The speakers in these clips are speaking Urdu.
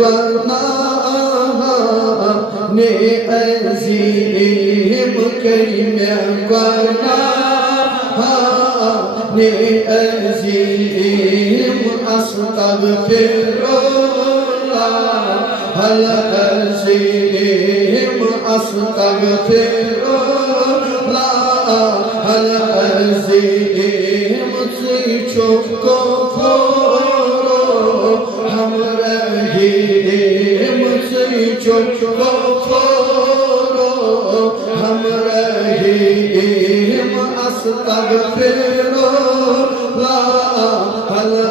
گناہ نے عظیم کریم گناہ نے عظیم استغفر اللہ العظیم استغفر اللہ العظیم سیچو کو ہم رحیم سیچو کو ہم رحیم استغفر اللہ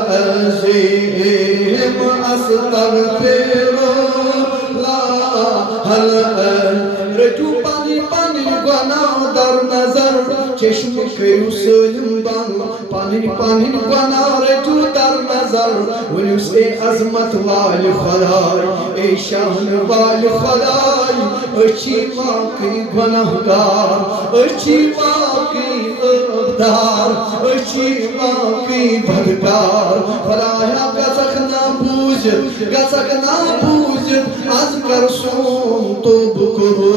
العظیم استغفر اللہ رٹو پانی پانی گناہ در نظر چشم کریو سلم بان پانی پانی گناہ رٹو در نظر ونیس اے عظمت وال خدای اے شان وال خدای اچھی باقی گناہ گار اچھی باقی اقدار اچھی باقی بدکار خدایا گزک نا بوجت از کر سون تو بکرو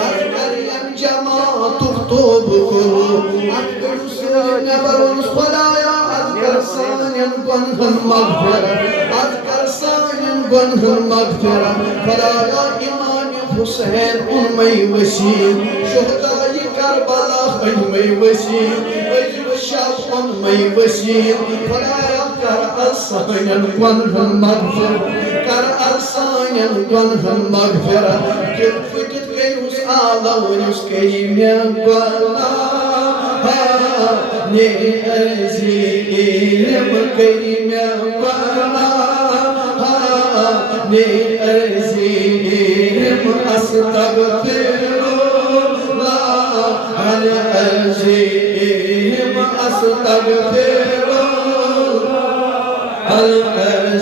از کر جماعت تو بکرو از کر سین برونس خدایا از کر سانین گنہن مغفرت از کر سانین گنہن مغفرت خدایا امام حسین انمی وسیم شہدائی کربلا انمی وسیم وجب شب انمی وسیم خدایا کر اسانین گنہن مغفرت کر اسانین گنہن مغفرت کل فتت گیوس آلہ ونیس کریم گناہ نے عظیم کریم گناہ نے عظیم استغفر اللہ العظیم استغفر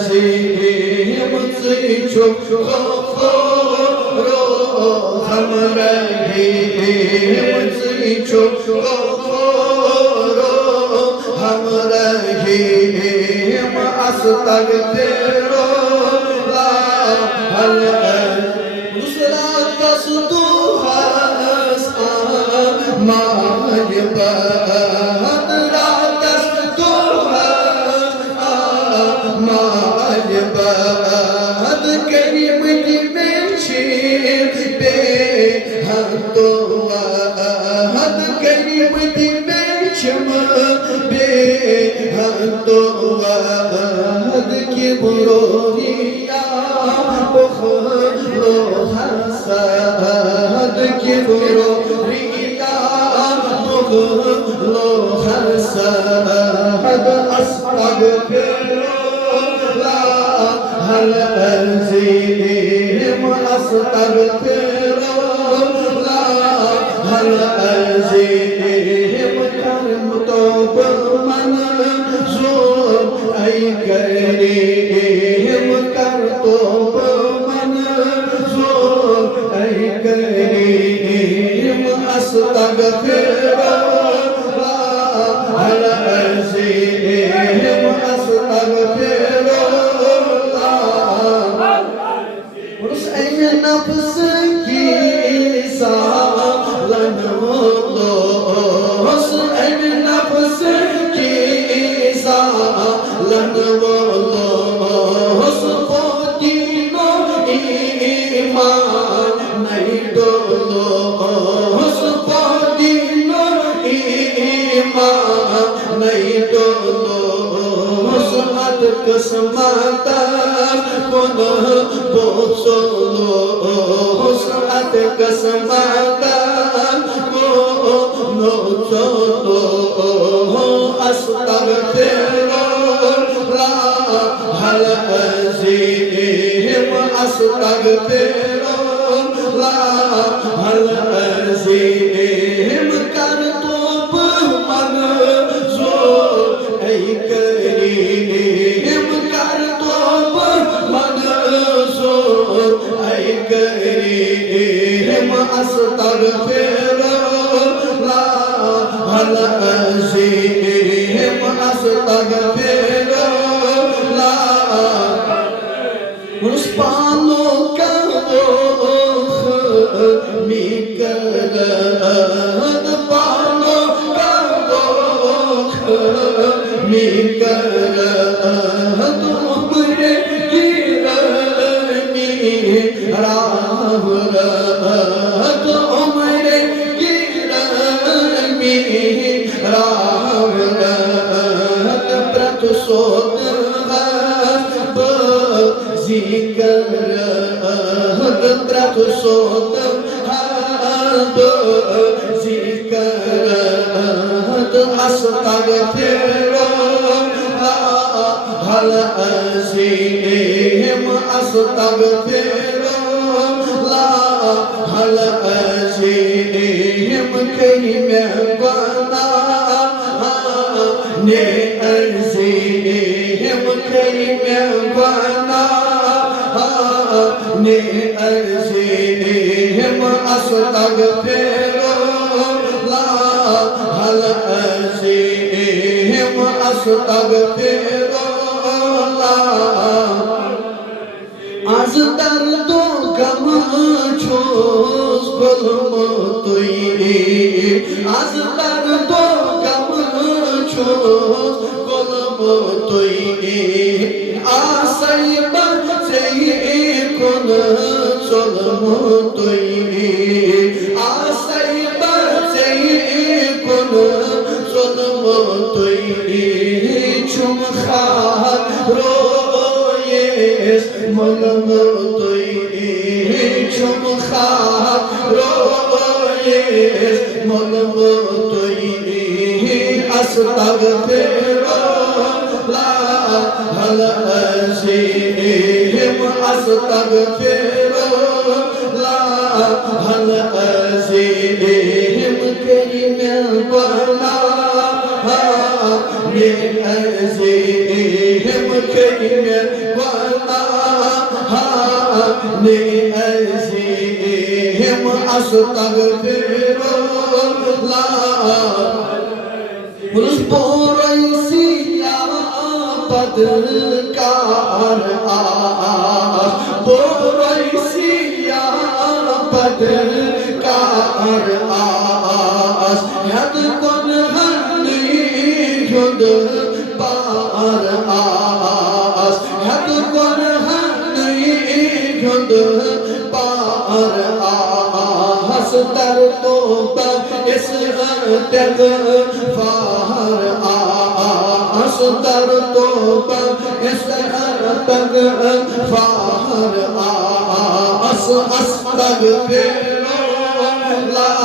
العظیم سیچو غفور ہم رحیم سیچو غفور ہم رحیم استغفر اللہ نصرت قصدو حس آمال بہت رات قصدو حس آمال بہت کریم دی منشیر بے حد وحد کریم دی منشم بے حد وحد کی برویا بخل و حسد کی برویا بخل و حسد استغفر اللہ العظیم استغفر اللہ العظیم کرم توب منظور ای کریم کر توب منظور ای کریم استغفر اللہ العظیم استغفر اللہ اس این نفس کی سالن والله اس این نفس کی سالن والله اس دین و ایمان نہیں ڈولو اس دین و ایمان نہیں ڈولو اس قسمت کنہ بوسلو اس قسمت کنہ چلو استغفر اللہ العظیم استغفر اللہ العظیم کر توب منظور ای کریم کر توب منظور ای کریم استغفر اللہ العظیم استغفر اللہ Ruspano kavo mikaran pano kavo mikaran tumre kirani ravra tumre kirani ravra pratu sotra zikr pratu sotam hab zikr astagfirullah hal azim astagfirullah hal azim kelime bana ne azim kelime bana ne azim astagfirullah hal azim astagfirullah az dardo gam chos golmotoyi az dardo gam chos golmotoyi asayba kon solmotoyi asayba kon solmotoyi chumkha royes molmotoyi chumkha royes molmotoyi astagfirullah hal azim astagfirullah hal azim kelime bana ne azim kelime bana ne azim astagfirullah Purus porai siya padkar aas porai siya padkar aas yad kon hani yod par aas yad kon hani yod par aas tar toba is tag far aas tar toba is tag far aas astagfirullah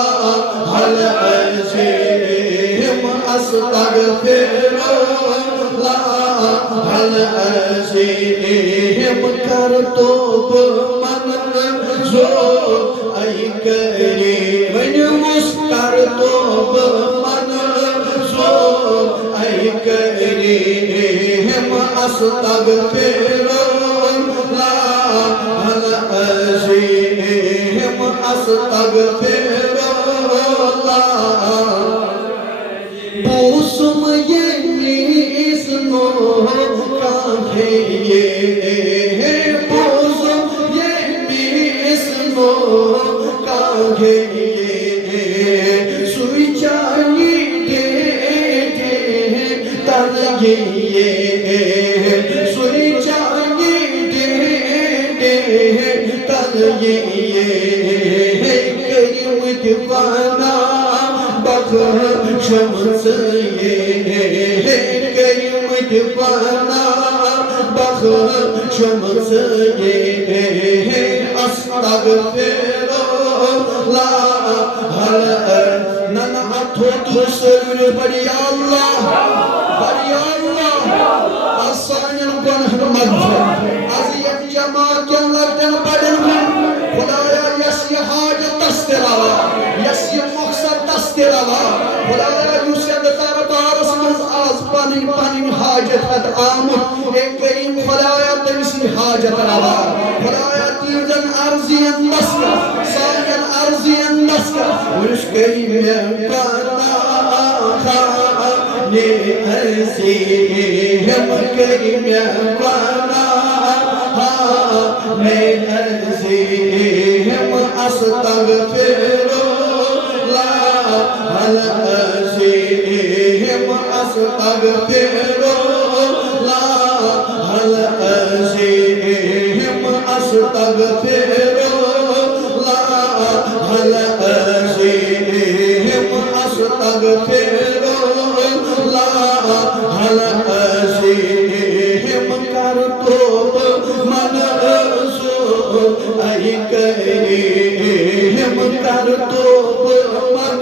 hal azim astagfirullah hal azim kar tob man zo ay kareem muskar tob man zo ay kareem astagfirullah hal azim astagfirullah busum yemis no kahiye busum yemis no kahiye suichani de targiye suichani de targiye kerim divana bakh shamsiye kerim divana bakh shamsiye astagfirullah hal nana athodu söyle bari Allah asanın günahını mağfiret aziyet cemaatlerden badın Khudaya yasya hacet tasdirala yasya maksad tasdirala Khudaya yusya darbarasımız az panin hacet had amut ekberim Khudaya temsin hacet ala Khudaya tirden arziyen naska sayen arziyen naska Ulushkayim kana ne azim kerim kana من أزيهم أستغفر الله هل أزيهم أستغفر الله هل أزيهم أستغفر الله هل أزيهم أستغفر الله هل أزيهم كرتوب من رسول أي كريم كرتوب من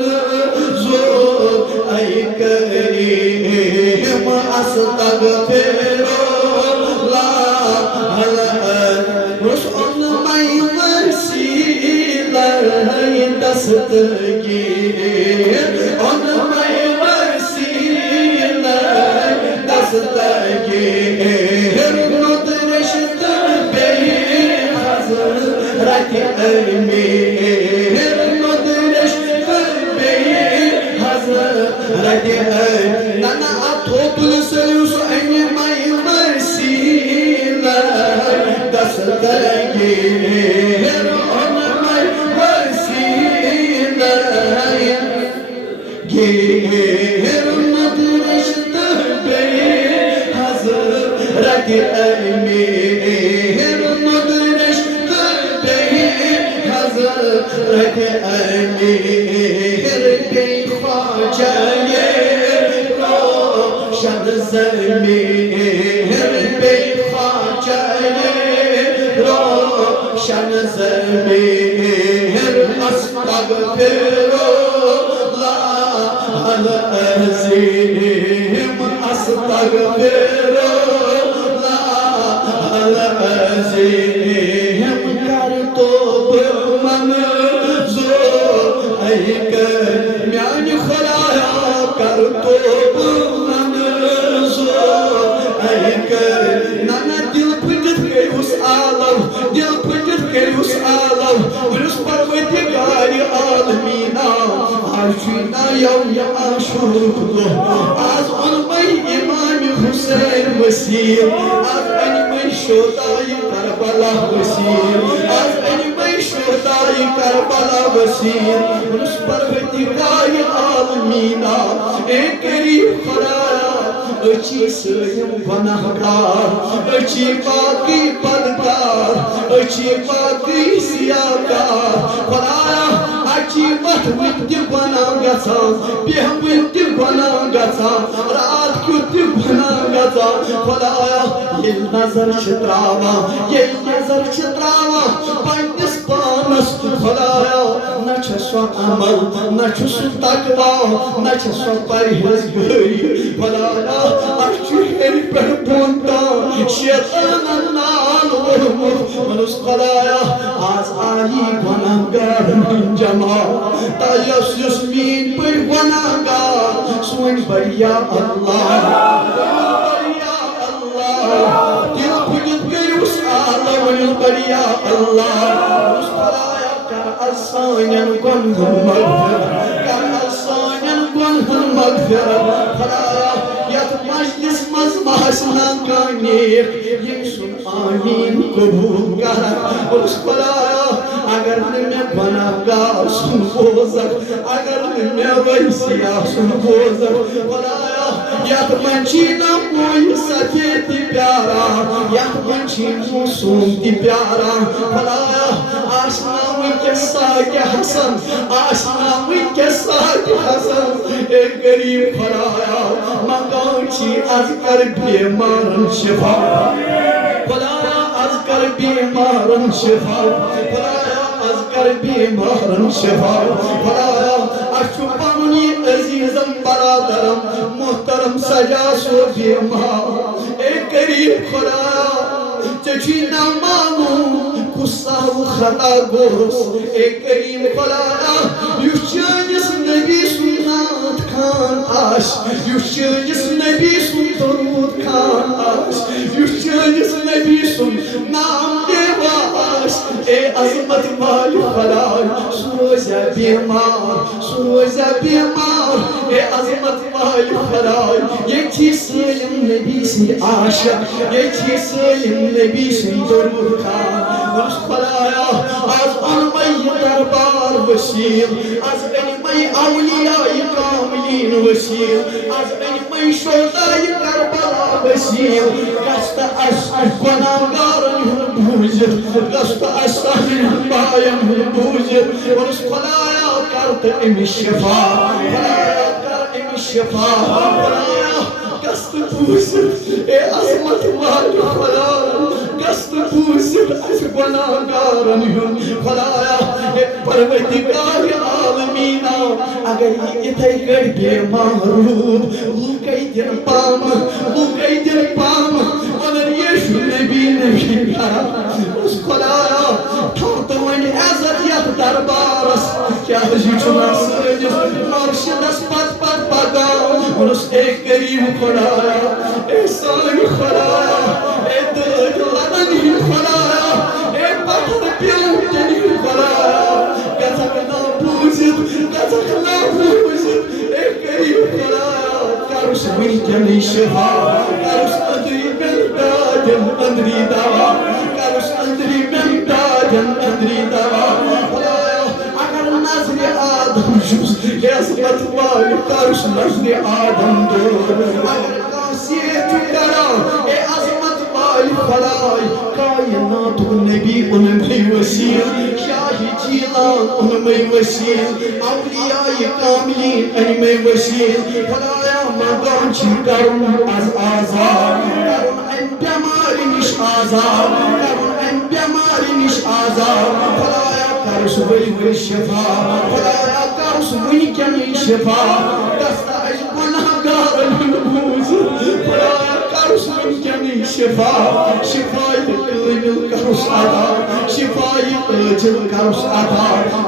رسول أي كريم أستغفر الله هل رسول ما يمسي لا يستجيب on my mercy لا تستجيب ندرشت بين حضرة أمير ندرشت بين حضرة أنا أطلب لسيوس أن my mercy law تستجيب on my mercy لا غير ندرشت بين حضرة أمير ندرشت بين حضرة أمير بين خواجة روشن زمير بين خواجة روشن زمير أستغفر هل أزيهم أستغفر الله هل أزيهم كرتوب منزور أيك يعني خلايا كرتوب منزور أيك نانا دل بجد كيوس آلو دل بجد كيوس آلو ونس پروردگار عالمینا عاشقنا يوم عاشور از علماء امام حسین وسیع از علماء شهداء کربلا وسیع از علماء شهداء کربلا وسیع ونس پروردگار عالمینا اے کریم خدایا اچھی سیم گناہگار اچھی باقی بدکار اچھی باقی سیاکار خدایا اچھی مت ویتی گناہ گژھان بیہم ویتی گناہ گژھان رات کیُتھ گناہ گژھان خدایا ییٚلہِ نظر چھِ تراوان پننِس پانس خدایا نہ چھِ سۄ عمل نہ چھُ سُہ تقوا نہ چھِ سۄ پرہیزگٲری خدایا اَسہِ چھُ ہیٚرِ پٮ۪ٹھ بۄن تام شیطانن نال ووٚرمُت ووٚنُس خدایا آز آیی گۄناہگارن ہٕنٛدۍ جماعت تۄہہِ یُس میٛٲنۍ پٲٹھۍ گۄناہگار سُہ وَنہِ بڑیا اللہ دل پھُٹِتھ کٔرِوُس آلو ؤنِو بڑیا اللہ خدایا کر از سانٮ۪ن گۄنہن مغفرت کر از سانٮ۪ن گۄنہن مغفرت خدایا یتھ مجلس منٛز ما آسہِ نا کانٛہہ نیک ییٚمہِ سُنٛد آمیٖن قبوٗل کرن اوس خدایا اگر نہٕ مےٚ گۄناہگار سُنٛد بوزکھ اگر نہٕ مےٚ وٲسِیا سُنٛد بوزکھ خدایا یتھ منٛز چھی نا مویہِ سفید تہِ پیاران یتھ منٛز چھی موسوٗم تہِ پیاران خدایا آسہِ نا وٕنکٮ۪س ساقہِ حسن آسہِ نا وٕنکٮ۪س ساقہِ حسن اے غریٖب خدایا منٛگان چھی از کر بیمارن شفا خدایا از کر بیمارن شفا خدایا از کر بیمارن شفا خدایا اَسہِ چھُ پنُن یہِ عزیٖزم برادرم محترم سجا سو بیمار اے غریٖب خدایا ژےٚ چھُے نا معلوٗم کُس سہو خطا گوٚوُس اے غریٖب خدایا یُس چٲنِس نبی سُنٛد نعت خان آسہِ یُس چٲنِس نبی سُنٛد درود خان آسہِ یُس چٲنِس نبی سُنٛد نام لیوا آسہِ اے عظمت والہِ خدایا سُہ روزیا بیمار اے عظمت والہِ خدایا ییٚتہِ چھِ سٲلِم نبی سٕنٛدۍ عاشق ییٚتہِ چھِ سٲلِم نبی سٕنٛدۍ درود خان وسيل از أنمي أولياء كاملين وسيل از أنمي شهداء كربلاء وسيل قصد أسعد گناہگارن ہن بوزت قصد أسعد بایم ہن بوزت ونس خدایا کرت امی شفا خدایا کر امی شفا خدایا قصد بوزت اے عظمت والی خدایا قصد بوزت از گناہگارن ہن خدایا اے پروردگار عالمین اگر یہ اتھے گڑ بے محروب لوکے دن پام ونن یشو نبی اس خدایا تھو تو ونی عزت یت دربارس کیا یہ چھنا سٲنِس مرشدس پت پکان ونس اے کریم خدایا اے سانہِ خدایا اے دٲدۍ لدن ہِنٛدۍ خدایا اے پتھر پیوٗنٛتن ہِنٛدۍ خدایا گژھکھ نا بوٗزِتھ اے کریم خدایا کرُس وٕنکٮ۪نٕے شفا کرُس أنٛدری ممدادن أنٛدری دوا کرُس أنٛدری ممدادن أنٛدری دوا خدایا اگر نظرِ آدم چھُس عظمت والہِ کرُس نظرِ آدم دور اگر کٲنٛسہِ چھُ کران اے عظمت والہِ خداے کائناتُک نبی اوٚنمَے وسیٖل شاہِ جیٖلان اوٚنمَے وسیٖل اولیاء کاملین أنمَے وسیٖل خدایا منگان چھِ کرُن از آزاد کرُن اَمہِ بٮ۪مارِ نِش آزاد کرُن اَمہِ بٮ۪مارِ نِش آزاد خدایا کرُس ؤلۍ شفا خدایا کرُس وٕنکٮ۪نٕے شفا قصد اَسہِ گۄناہگارن ہُنٛد بوٗزِتھ خدایا کرُس وٕنکٮ۪نٕے شفا شفایہِ کٲمِل کرُس عطا شفایہِ عاجل کرُس عطا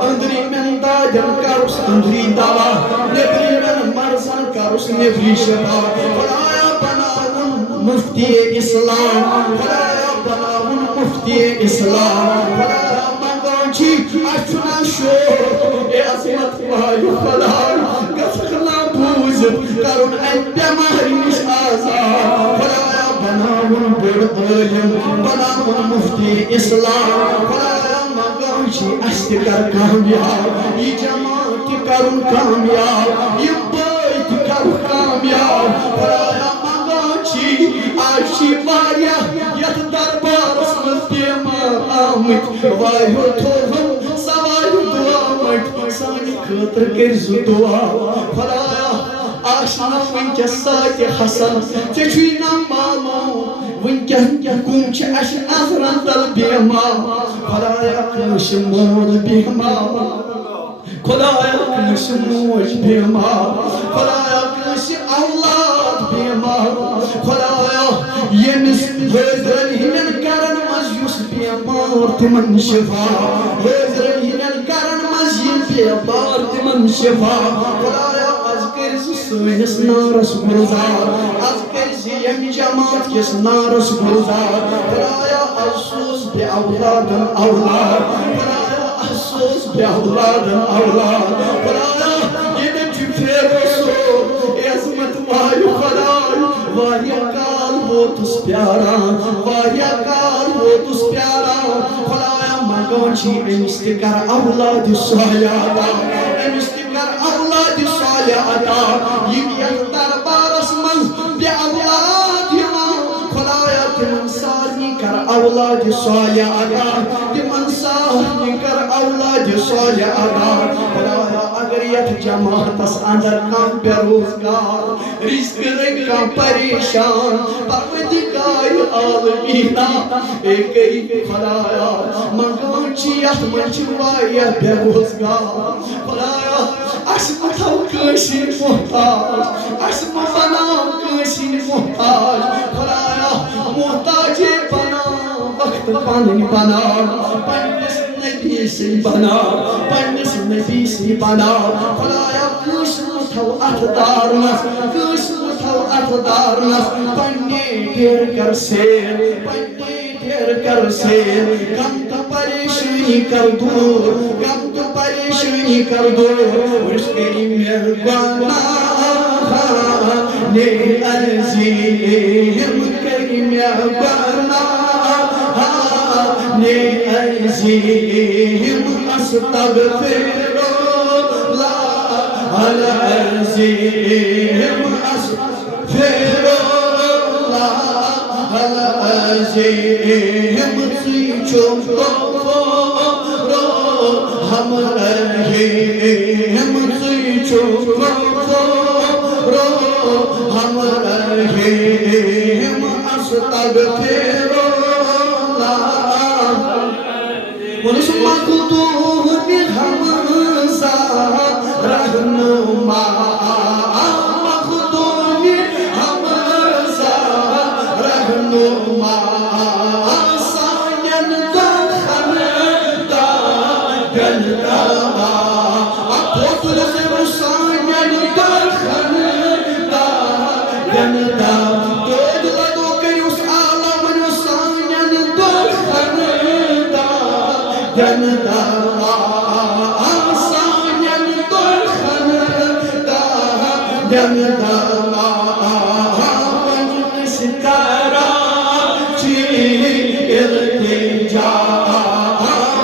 أنٛدری ممدادن کرُس أنٛدری دوا نیٚبرِمٮ۪ن مرضن کرُس نیٚبری شفا خدایا بناوُن مفتی اسلام خدایا بناوُن مفتی اسلام خدایا منگان چھِ اَسہِ چھُنا شوق اے عظمت والہِ خدایا گژھکھ نا بوٗزِتھ کرُن اَمہِ بٮ۪مارِ نِش آزاد خدایا بناوُن بوٚڑ عٲلِم بناوُن مفتی اسلام خدایا منگان چھِ اَسہِ تہِ کر کامیاب یہِ جماعت تہِ کرُن کامیاب یہِ بٲے تہِ کرُن کامیاب خدایا منگان چھِ آز چھِ واریاہ یتھ دربارس منٛز بیمار آمٕتۍ واریاہو تھوٚوُم سوالہِ دُعامٕتۍ سانہِ خٲطرٕ کٔرۍزِ دُعا خدایا آشنا وٕنکٮ۪س ساتہِ حسن ژےٚ چھُے نا معلوٗم وٕنکٮ۪س کُم چھِ اَسہِ نظرن تل بیمار خدایا کٲنٛسہِ مول بیمار خدایا کٲنٛسہِ موج بیمار خدایا کٲنٛسہِ اولاد بیمار خدایا ییٚمِس حٲضرن ہِنٛدٮ۪ن گرن منٛز یُس بیمار تِمن شفا حٲضرن ہِنٛدٮ۪ن گرن منٛز یہِ بیمار تِمن شفا خدایا از کٔرۍزِ سٲنِس نارس گُلزار از کٔرۍزِ ییٚمہِ جماعت کِس نارس گُلزار خدایا از سوز بے اولادن اولاد خدایا از سوز بے اولادن اولاد خدایا ییٚتٮ۪ن چھُ پھیرو صوب اے عظمت والہِ خداے واریاہ کال ووتُس پیاران واریاہ کال ووتُس پیاران خدایا منگان چھِ أمِس تہِ کر اولادِ صالح عطا أمِس تہِ کر اولادِ صالح عطا یِم یتھ دربارس منٛز بے اولاد یِوان خدایا تِمن سارنٕے کر اولادِ صالح عطا تِمن سارنٕے کر اولادِ صالح عطا خدایا اگر یتھ جماعتس اندر کانٛہہ بے روزگار رزقہٕ رٔنگۍ کانٛہہ پریشان پروردگار عالمیٖن اے کریم خدایا منگان چھِ یتھ منٛز چھِ واریاہ بے روزگار خدایا اَسہِ مہ تھاو کٲنٛسہِ محتاج اَسہِ مہ بناو کٲنٛسہِ محتاج خدایا محتاجے بناو وقت پنٕنۍ بناو پننِس نبی سٕنٛدۍ بناو پننِس نبی سٕنٛدۍ بناو خدایا کٲنٛسہِ مہ تھاو اتھٕ دارنس کٲنٛسہِ مہ تھاو اتھٕ دارنس پننہِ ڈیرٕ کر سیر پننہِ ڈیرٕ کر سیر غم تہٕ پریشٲنی کر دوٗر غم تہٕ پریشٲنی کر دوٗر وٕچھ کٔرِم مےٚ گۄناہ عظیٖم کٔرِم مےٚ گۄناہ عظیٖم استغفر العظيم أستغفر الله العظيم سيجوم غفور هم رحيم سيجوم غفور هم رحيم أستغفر الله ونسمع كتب حمزة رهنما مخدوم حمزة رهنما ساين دخل دا جلدا أقول سير ساين دخل دا جلدا تدلا دوكيوس عالم ساين دخل دا جلدا جندا مجلس کراچی التجا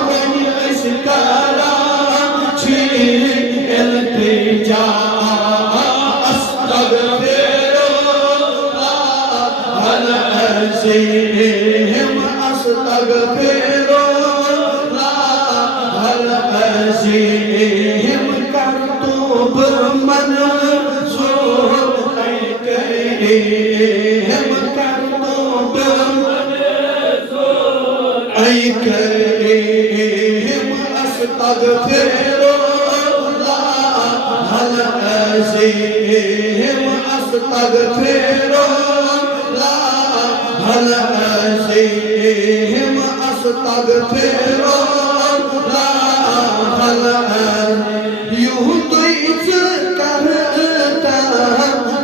مجلس کراچی التجا استغفر الله العظیم استغفر الله العظیم کرتوب من هم كرتوب أي كريم أستغفر الله العظيم أستغفر الله العظيم أستغفر الله العظيم يهديت كرتا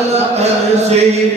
العظيم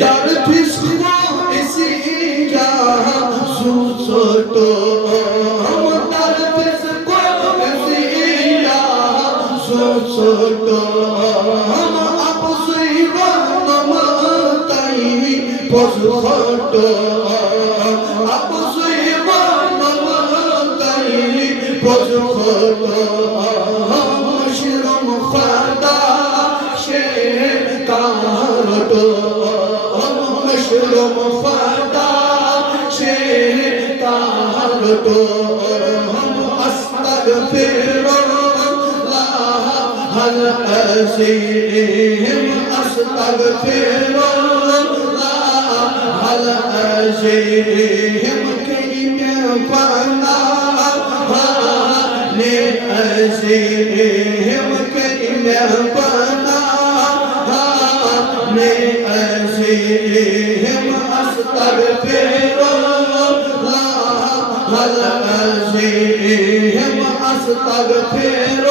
در پیش اسی جہاں سوچو Soto ap suiva namatai pozuto ap suiva namatai pozuto shiram khada she karato shiram khada she karato astaghfirullah العظيم أستغفر الله العظيم كريم فنا لعظيم كريم فنا لعظيم أستغفر الله العظيم أستغفر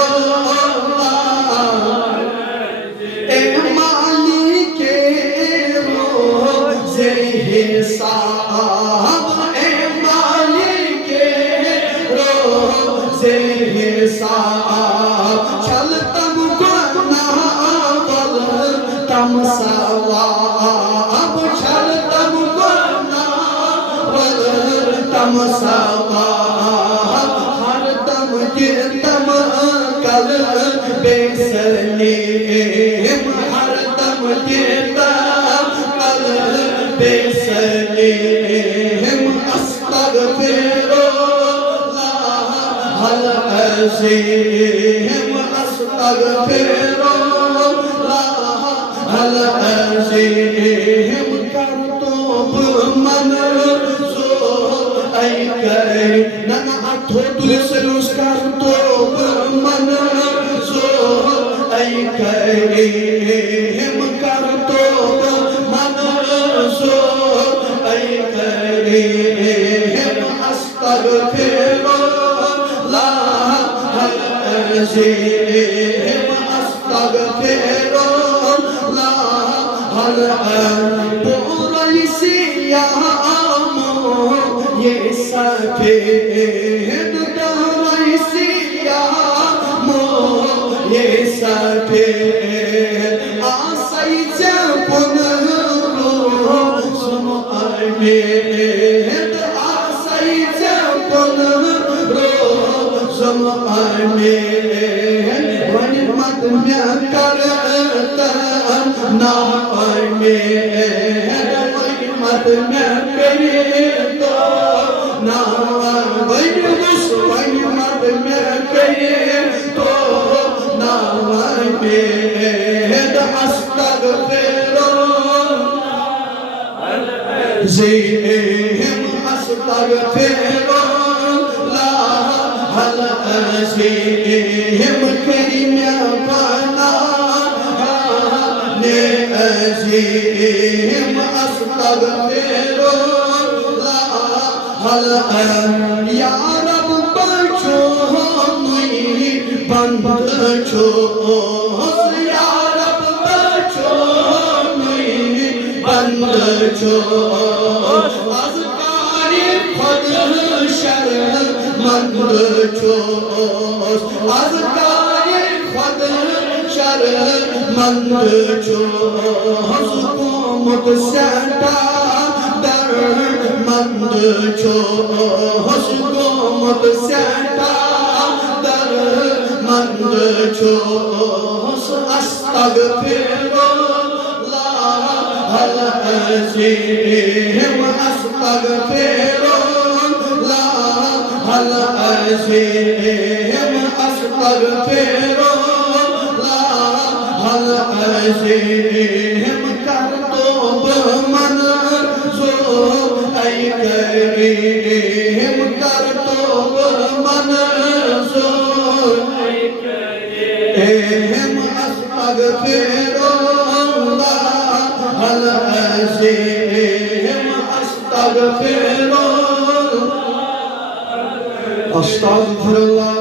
العظيم أستغفر الله العظيم كرتوب منصور أي كريم Todlusunuz kartopu manzur Ey Kerim kartopu manzur Ey Kerim astagfirullah Azim astagfirullah Azim Burayı siyamu Ye safed dawai siyamu Ye safed asay japun rozum amed asay japun rozum amed Ganimat mein karta na amed Ganimat mein karta na Ganimat mein karta na amed astagfirullah Zim astagfirullah Al-Azim Kerim ya Fana Ne Azim Astagfirullah Al-Azim Ya Rab bachoni band chos Ya Rab bachoni band chos Azkari Khud Sharh Mand chos Azkari Khud Sharh Mand chos Qomut sata dar Mand chos Qomut sata dar Mand chos Astagfirullah Al-Azim Astagfirullah Al-Azim Astagfirullah Al-Azim Kartob manzur Ey Kerim Kartob manzur Ey Kerim Astagfirullah Al-Azim Astagfirullah Astagfirullah